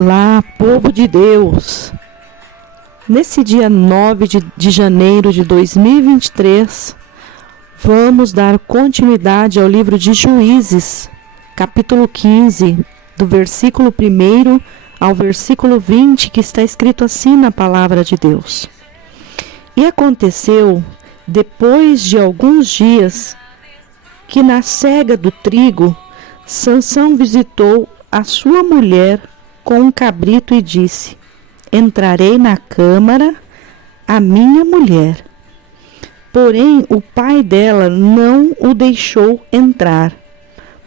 Olá, povo de Deus! Nesse dia 9 de janeiro de 2023, vamos dar continuidade ao livro de Juízes, capítulo 15, do versículo 1 ao versículo 20, que está escrito assim na palavra de Deus. E aconteceu, depois de alguns dias, que na cega do trigo, Sansão visitou a sua mulher com um cabrito e disse: entrarei na câmara a minha mulher. Porém, o pai dela não o deixou entrar,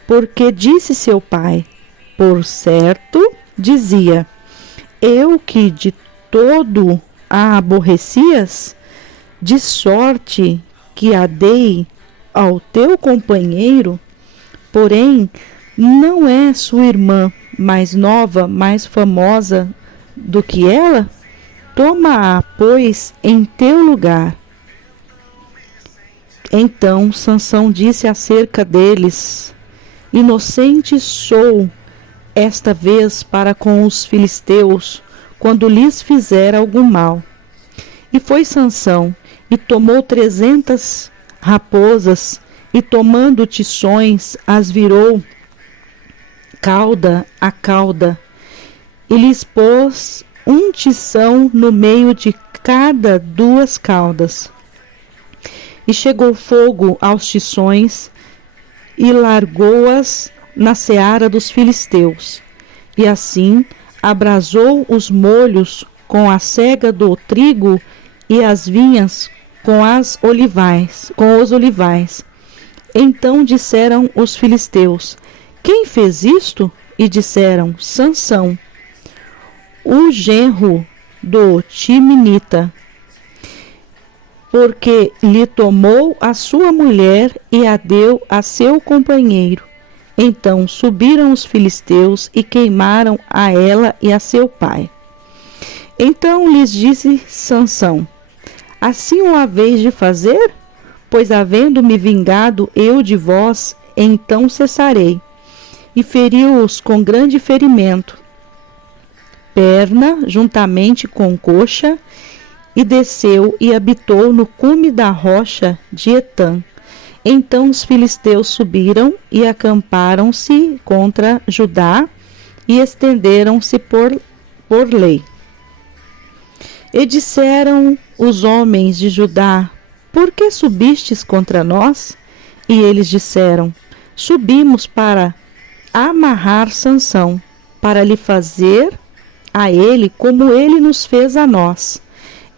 porque disse seu pai: por certo, dizia, eu que de todo a aborrecias, de sorte que a dei ao teu companheiro, porém, não é sua irmã mais nova, mais famosa do que ela? Toma-a, pois, em teu lugar. Então Sansão disse acerca deles: inocente sou esta vez para com os filisteus, quando lhes fizer algum mal. E foi Sansão, e tomou 300 raposas, e tomando tições, as virou cauda a cauda, e lhes pôs um tição no meio de cada duas caudas. E chegou fogo aos tições, e largou-as na seara dos filisteus. E assim abrasou os molhos com a cega do trigo e as vinhas com os olivais. Então disseram os filisteus: quem fez isto? E disseram: Sansão, o genro do Timinita, porque lhe tomou a sua mulher e a deu a seu companheiro. Então subiram os filisteus e queimaram a ela e a seu pai. Então lhes disse Sansão: assim o haveis de fazer? Pois havendo-me vingado eu de vós, então cessarei. E feriu-os com grande ferimento, perna juntamente com coxa, e desceu e habitou no cume da rocha de Etã. Então os filisteus subiram e acamparam-se contra Judá e estenderam-se por lei. E disseram os homens de Judá: por que subistes contra nós? E eles disseram: subimos para amarrar Sansão, para lhe fazer a ele como ele nos fez a nós.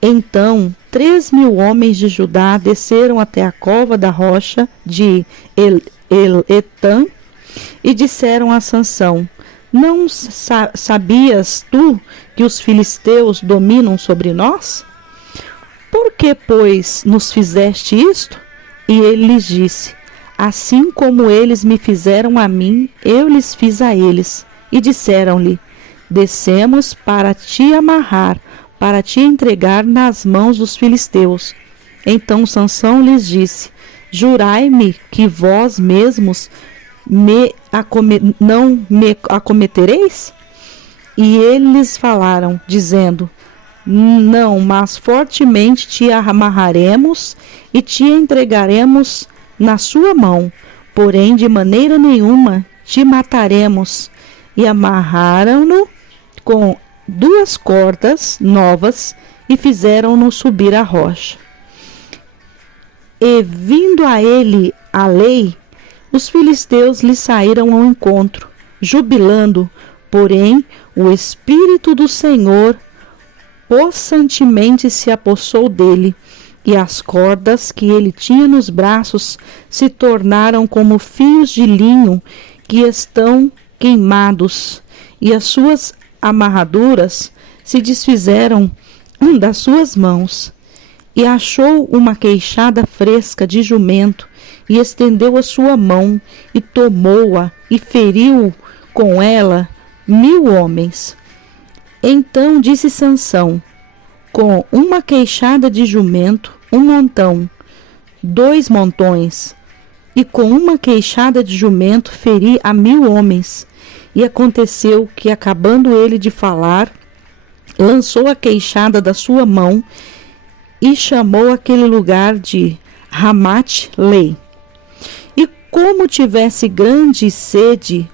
Então 3.000 homens de Judá desceram até a cova da rocha de Etã e disseram a Sansão: não sabias tu que os filisteus dominam sobre nós? Por que, pois, nos fizeste isto? E ele lhes disse: assim como eles me fizeram a mim, eu lhes fiz a eles. E disseram-lhe: descemos para te amarrar, para te entregar nas mãos dos filisteus. Então Sansão lhes disse: jurai-me que vós mesmos não me acometereis? E eles falaram, dizendo: não, mas fortemente te amarraremos e te entregaremos na sua mão, porém de maneira nenhuma te mataremos. E amarraram-no com 2 cordas novas e fizeram-no subir a rocha. E vindo a ele a lei, os filisteus lhe saíram ao encontro, jubilando, porém o Espírito do Senhor possantemente se apossou dele, e as cordas que ele tinha nos braços se tornaram como fios de linho que estão queimados, e as suas amarraduras se desfizeram das suas mãos. E achou uma queixada fresca de jumento, e estendeu a sua mão, e tomou-a, e feriu com ela 1.000 homens. Então disse Sansão: com uma queixada de jumento, 1 montão, 2 montões, e com uma queixada de jumento feri a 1.000 homens. E aconteceu que, acabando ele de falar, lançou a queixada da sua mão e chamou aquele lugar de Ramat-lei. E como tivesse grande sede,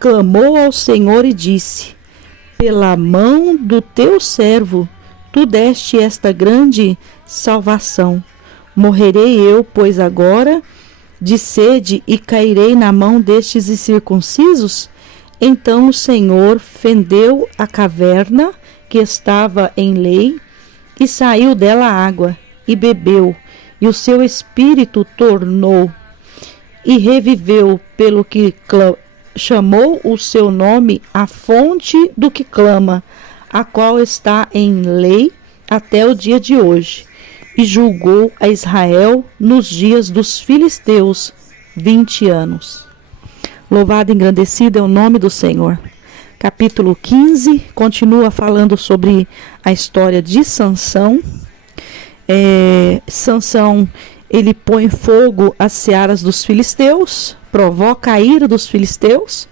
clamou ao Senhor e disse: pela mão do teu servo, tu deste esta grande salvação. Morrerei eu, pois, agora de sede e cairei na mão destes incircuncisos? Então o Senhor fendeu a caverna que estava em lei, e saiu dela água, e bebeu, e o seu espírito tornou, e reviveu, pelo que chamou o seu nome a fonte do que clama, a qual está em lei até o dia de hoje, e julgou a Israel nos dias dos filisteus 20 anos. Louvado e engrandecido é o nome do Senhor. Capítulo 15 continua falando sobre a história de Sansão. Sansão, ele põe fogo às searas dos filisteus, provoca a ira dos filisteus,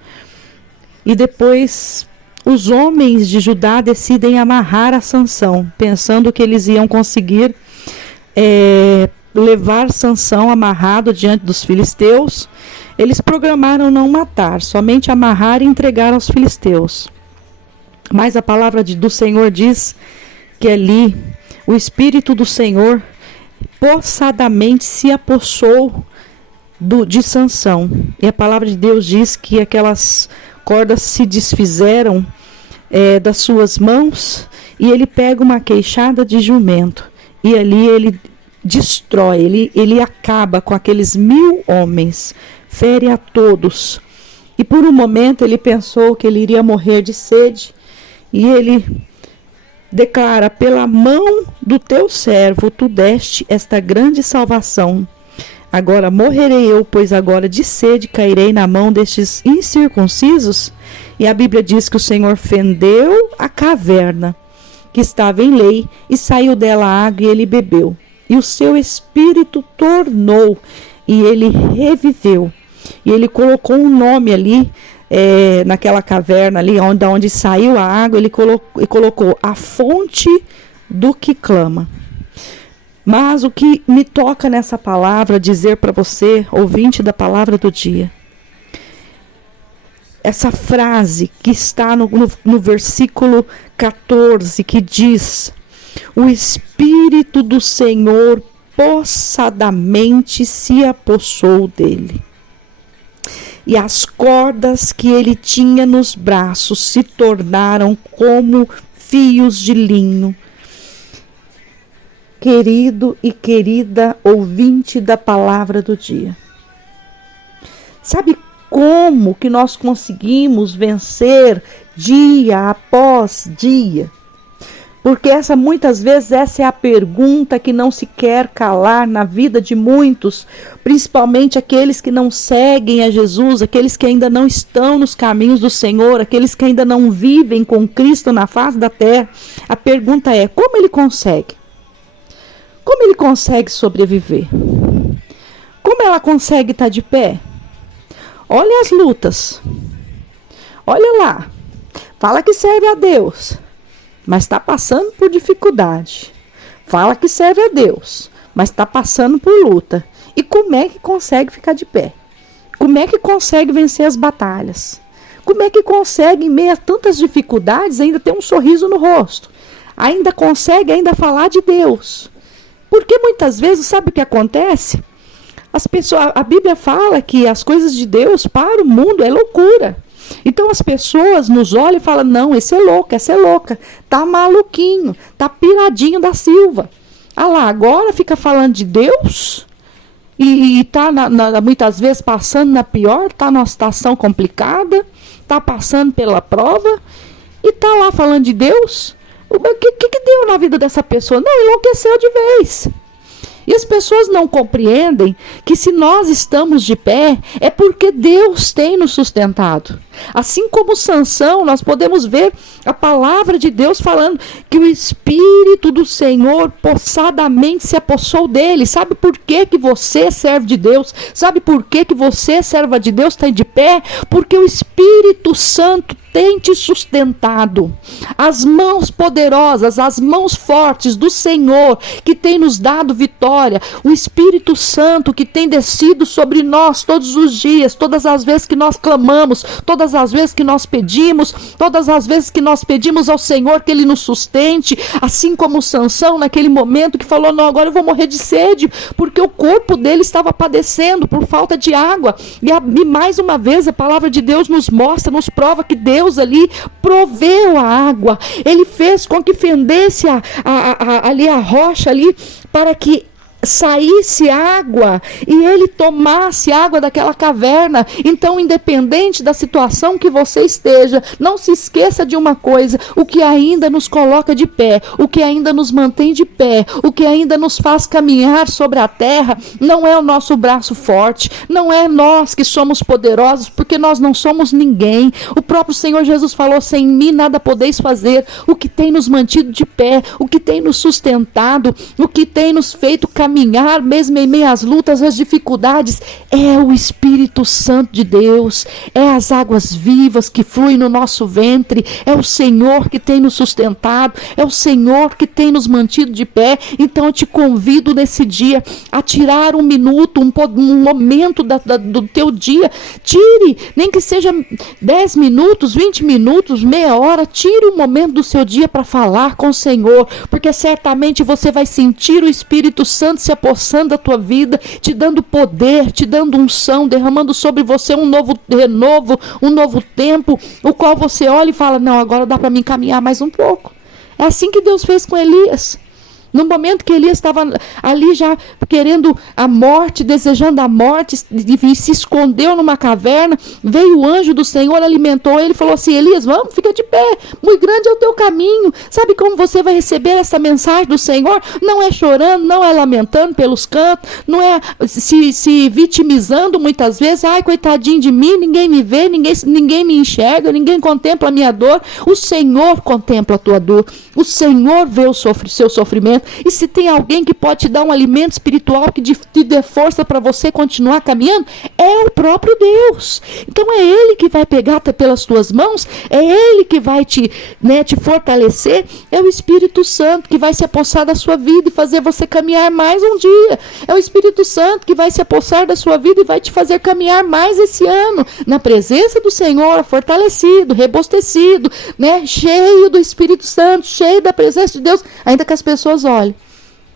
e depois os homens de Judá decidem amarrar a Sansão, pensando que eles iam conseguir levar Sansão amarrado diante dos filisteus. Eles programaram não matar, somente amarrar e entregar aos filisteus. Mas a palavra do Senhor diz que ali o Espírito do Senhor possadamente se apossou de Sansão. E a palavra de Deus diz que aquelas cordas se desfizeram das suas mãos, e ele pega uma queixada de jumento, e ali ele destrói, ele acaba com aqueles 1000 homens, fere a todos. E por um momento ele pensou que ele iria morrer de sede, e ele declara: pela mão do teu servo tu deste esta grande salvação. Agora morrerei eu, pois agora de sede cairei na mão destes incircuncisos. E a Bíblia diz que o Senhor fendeu a caverna que estava em lei, e saiu dela água, e ele bebeu, e o seu espírito tornou, e ele reviveu. E ele colocou um nome ali, naquela caverna ali, onde saiu a água, ele colocou a fonte do que clama. Mas o que me toca nessa palavra dizer para você, ouvinte da palavra do dia, essa frase que está no versículo 14, que diz: o Espírito do Senhor possadamente se apossou dele, e as cordas que ele tinha nos braços se tornaram como fios de linho. Querido e querida ouvinte da palavra do dia, sabe como que nós conseguimos vencer dia após dia? Porque muitas vezes essa é a pergunta que não se quer calar na vida de muitos, principalmente aqueles que não seguem a Jesus, aqueles que ainda não estão nos caminhos do Senhor, aqueles que ainda não vivem com Cristo na face da terra. A pergunta é: como ele consegue? Como ele consegue sobreviver? Como ela consegue estar de pé? Olha as lutas. Olha lá. Fala que serve a Deus, mas está passando por dificuldade. Fala que serve a Deus, mas está passando por luta. E como é que consegue ficar de pé? Como é que consegue vencer as batalhas? Como é que consegue, em meio a tantas dificuldades, ainda ter um sorriso no rosto? Ainda consegue falar de Deus? Porque muitas vezes, sabe o que acontece? As pessoas, a Bíblia fala que as coisas de Deus para o mundo é loucura. Então as pessoas nos olham e falam: não, esse é louco, essa é louca, tá maluquinho, tá piradinho da Silva. Ah lá, agora fica falando de Deus e tá muitas vezes passando na pior, tá numa situação complicada, tá passando pela prova e tá lá falando de Deus. O que deu na vida dessa pessoa? Não, enlouqueceu de vez. E as pessoas não compreendem que se nós estamos de pé, é porque Deus tem nos sustentado. Assim como Sansão, nós podemos ver a palavra de Deus falando que o Espírito do Senhor possadamente se apossou dele. Sabe por que que você serve de Deus? Sabe por que que você, serva de Deus, está de pé? Porque o Espírito Santo tem te sustentado. As mãos poderosas, as mãos fortes do Senhor, que tem nos dado vitória, o Espírito Santo que tem descido sobre nós todos os dias, todas as vezes que nós clamamos, todas as vezes que nós pedimos, todas as vezes que nós pedimos ao Senhor que Ele nos sustente, assim como Sansão naquele momento que falou, não, agora eu vou morrer de sede, porque o corpo dele estava padecendo por falta de água, e mais uma vez a palavra de Deus nos mostra, nos prova que Deus ali proveu a água, ele fez com que fendesse ali a rocha ali, para que saísse água e ele tomasse água daquela caverna. Então, independente da situação que você esteja, não se esqueça de uma coisa: o que ainda nos coloca de pé, o que ainda nos mantém de pé, o que ainda nos faz caminhar sobre a terra, não é o nosso braço forte, não é nós que somos poderosos, porque nós não somos ninguém. O próprio Senhor Jesus falou, sem mim nada podeis fazer. O que tem nos mantido de pé, o que tem nos sustentado, o que tem nos feito caminhar mesmo em meio às lutas, às dificuldades, é o Espírito Santo de Deus, é as águas vivas que fluem no nosso ventre, é o Senhor que tem nos sustentado, é o Senhor que tem nos mantido de pé. Então eu te convido nesse dia a tirar um minuto, um momento do teu dia, tire, nem que seja 10 minutos, 20 minutos, meia hora, tire um momento do seu dia para falar com o Senhor, porque certamente você vai sentir o Espírito Santo se apossando da tua vida, te dando poder, te dando unção, derramando sobre você um novo renovo, um novo tempo, o qual você olha e fala, não, agora dá para mim caminhar mais um pouco. É assim que Deus fez com Elias. No momento que Elias estava ali já querendo a morte, desejando a morte, e se escondeu numa caverna, veio o anjo do Senhor, alimentou ele, falou assim, Elias, vamos, fica de pé, muito grande é o teu caminho. Sabe como você vai receber essa mensagem do Senhor? Não é chorando, não é lamentando pelos cantos, não é se vitimizando muitas vezes, ai, coitadinho de mim, ninguém me vê, ninguém me enxerga, ninguém contempla a minha dor. O Senhor contempla a tua dor, o Senhor vê o seu sofrimento. E se tem alguém que pode te dar um alimento espiritual que te dê força para você continuar caminhando, é o próprio Deus. Então é Ele que vai pegar pelas tuas mãos, é Ele que vai te fortalecer, é o Espírito Santo que vai se apossar da sua vida e fazer você caminhar mais um dia. É o Espírito Santo que vai se apossar da sua vida e vai te fazer caminhar mais esse ano, na presença do Senhor, fortalecido, rebostecido, cheio do Espírito Santo, cheio da presença de Deus, ainda que as pessoas olhem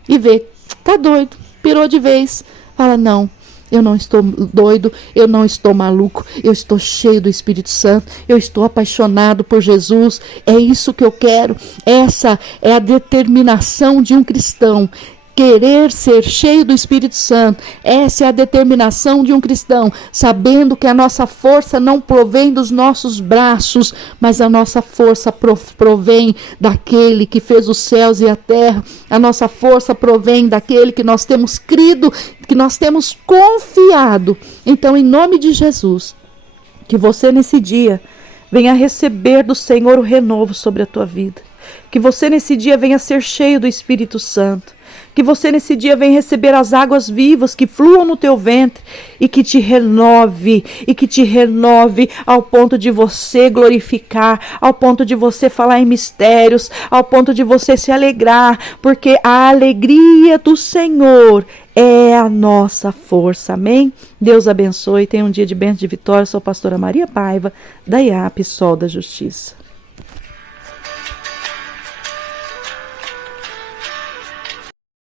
e vê, tá doido, pirou de vez, fala, não, eu não estou doido, eu não estou maluco, eu estou cheio do Espírito Santo, eu estou apaixonado por Jesus, é isso que eu quero. Essa é a determinação de um cristão, querer ser cheio do Espírito Santo. Essa é a determinação de um cristão, sabendo que a nossa força não provém dos nossos braços, mas a nossa força provém daquele que fez os céus e a terra. A nossa força provém daquele que nós temos crido, que nós temos confiado. Então, em nome de Jesus, que você nesse dia venha receber do Senhor o renovo sobre a tua vida. Que você nesse dia venha ser cheio do Espírito Santo. Que você nesse dia venha receber as águas vivas que fluam no teu ventre e que te renove ao ponto de você glorificar, ao ponto de você falar em mistérios, ao ponto de você se alegrar, porque a alegria do Senhor é a nossa força. Amém? Deus abençoe, tenha um dia de bênção, de vitória. Sou a pastora Maria Paiva, da IAP Sol da Justiça.